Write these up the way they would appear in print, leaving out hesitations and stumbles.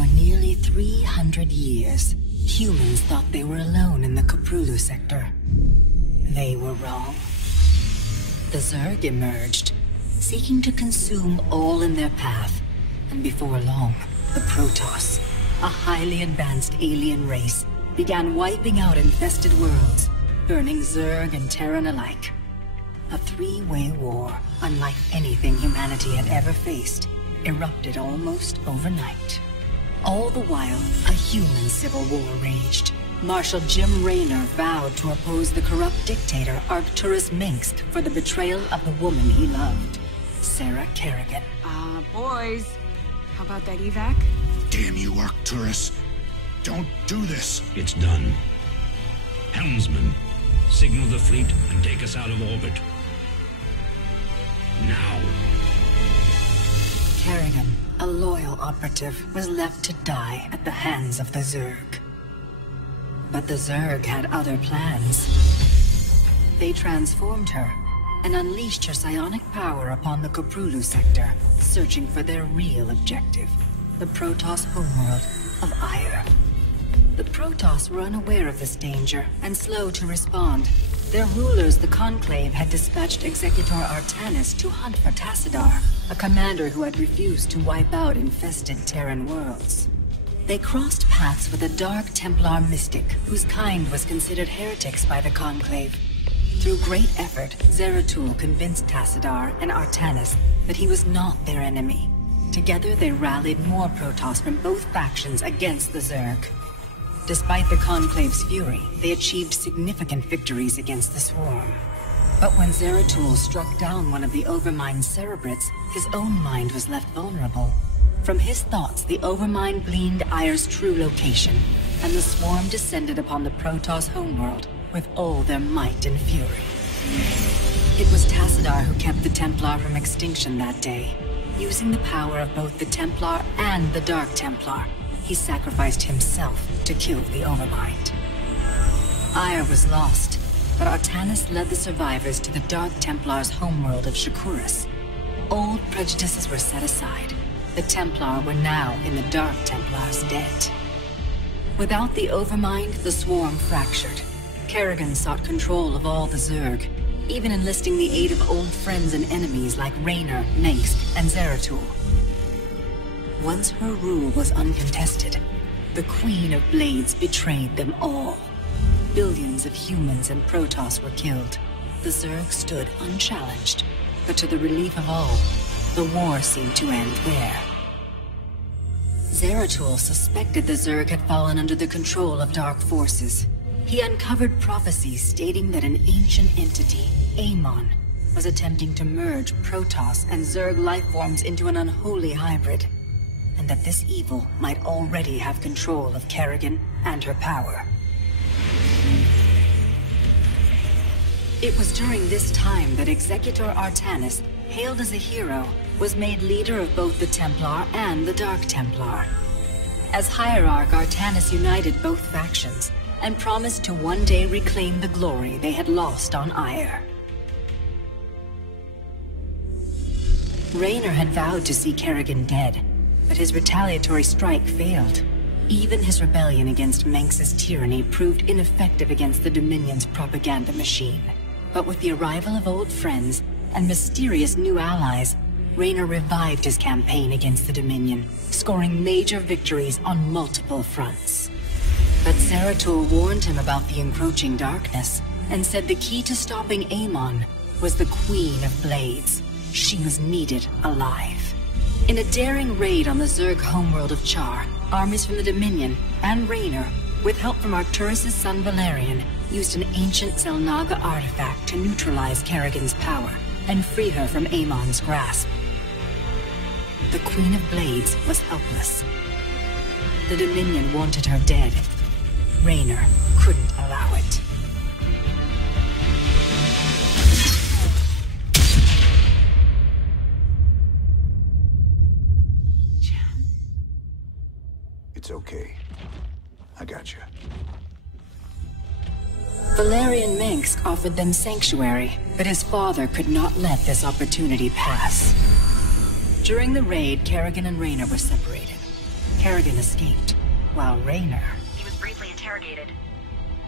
For nearly 300 years, humans thought they were alone in the Koprulu sector. They were wrong. The Zerg emerged, seeking to consume all in their path, and before long, the Protoss, a highly advanced alien race, began wiping out infested worlds, burning Zerg and Terran alike. A three-way war, unlike anything humanity had ever faced, erupted almost overnight. All the while, a human civil war raged. Marshal Jim Raynor vowed to oppose the corrupt dictator Arcturus Mengsk for the betrayal of the woman he loved, Sarah Kerrigan. Boys, how about that evac? Damn you, Arcturus. Don't do this. It's done. Helmsman, signal the fleet and take us out of orbit. Now. Kerrigan, a loyal operative, was left to die at the hands of the Zerg. But the Zerg had other plans. They transformed her and unleashed her psionic power upon the Koprulu sector, searching for their real objective, the Protoss homeworld of Ire. The Protoss were unaware of this danger and slow to respond. Their rulers, the Conclave, had dispatched Executor Artanis to hunt for Tassadar, a commander who had refused to wipe out infested Terran worlds. They crossed paths with a Dark Templar mystic, whose kind was considered heretics by the Conclave. Through great effort, Zeratul convinced Tassadar and Artanis that he was not their enemy. Together they rallied more Protoss from both factions against the Zerg. Despite the Conclave's fury, they achieved significant victories against the Swarm. But when Zeratul struck down one of the Overmind's Cerebrates, his own mind was left vulnerable. From his thoughts, the Overmind gleaned Ire's true location, and the Swarm descended upon the Protoss homeworld with all their might and fury. It was Tassadar who kept the Templar from extinction that day. Using the power of both the Templar and the Dark Templar, he sacrificed himself to kill the Overmind. Ire was lost, but Artanis led the survivors to the Dark Templar's homeworld of Shakuras. Old prejudices were set aside. The Templar were now in the Dark Templar's debt. Without the Overmind, the Swarm fractured. Kerrigan sought control of all the Zerg, even enlisting the aid of old friends and enemies like Raynor, Mengsk, and Zeratul. Once her rule was uncontested, the Queen of Blades betrayed them all. Billions of humans and Protoss were killed. The Zerg stood unchallenged, but to the relief of all, the war seemed to end there. Zeratul suspected the Zerg had fallen under the control of dark forces. He uncovered prophecies stating that an ancient entity, Amon, was attempting to merge Protoss and Zerg lifeforms into an unholy hybrid, and that this evil might already have control of Kerrigan and her power. It was during this time that Executor Artanis, hailed as a hero, was made leader of both the Templar and the Dark Templar. As Hierarch, Artanis united both factions, and promised to one day reclaim the glory they had lost on Ire. Raynor had vowed to see Kerrigan dead, but his retaliatory strike failed. Even his rebellion against Mengsk's tyranny proved ineffective against the Dominion's propaganda machine. But with the arrival of old friends and mysterious new allies, Raynor revived his campaign against the Dominion, scoring major victories on multiple fronts. But Zeratul warned him about the encroaching darkness, and said the key to stopping Amon was the Queen of Blades. She was needed alive. In a daring raid on the Zerg homeworld of Char, armies from the Dominion and Raynor, with help from Arcturus' son Valerian, used an ancient Zelnaga artifact to neutralize Kerrigan's power and free her from Amon's grasp. The Queen of Blades was helpless. The Dominion wanted her dead. Raynor couldn't allow it. It's okay. I got you. Valerian Mengsk offered them sanctuary, but his father could not let this opportunity pass. During the raid, Kerrigan and Raynor were separated. Kerrigan escaped, while Raynor... He was briefly interrogated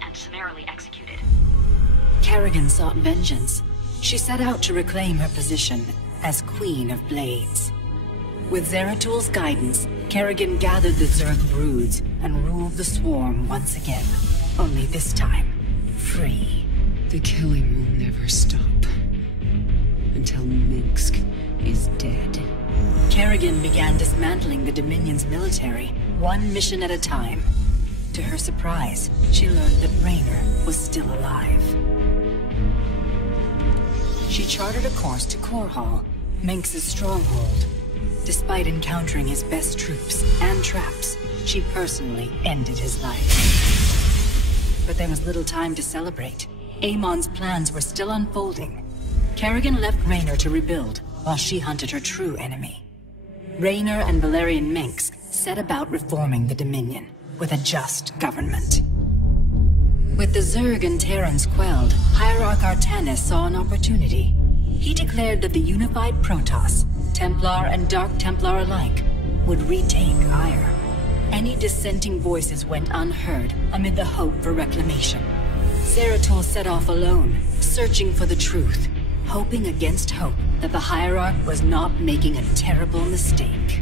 and summarily executed. Kerrigan sought vengeance. She set out to reclaim her position as Queen of Blades. With Zeratul guidance, Kerrigan gathered the Zerg broods and ruled the swarm once again. Only this time, free. The killing will never stop. Until Minsk is dead. Kerrigan began dismantling the Dominion's military, one mission at a time. To her surprise, she learned that Raynor was still alive. She charted a course to Korhal, Minsk's stronghold. Despite encountering his best troops and traps, she personally ended his life. But there was little time to celebrate. Amon's plans were still unfolding. Kerrigan left Raynor to rebuild, while she hunted her true enemy. Raynor and Valerian Minsk set about reforming the Dominion, with a just government. With the Zerg and Terrans quelled, Hierarch Artanis saw an opportunity. He declared that the unified Protoss, Templar and Dark Templar alike, would retake Ire. Any dissenting voices went unheard amid the hope for reclamation. Zeratul set off alone, searching for the truth, hoping against hope that the Hierarch was not making a terrible mistake.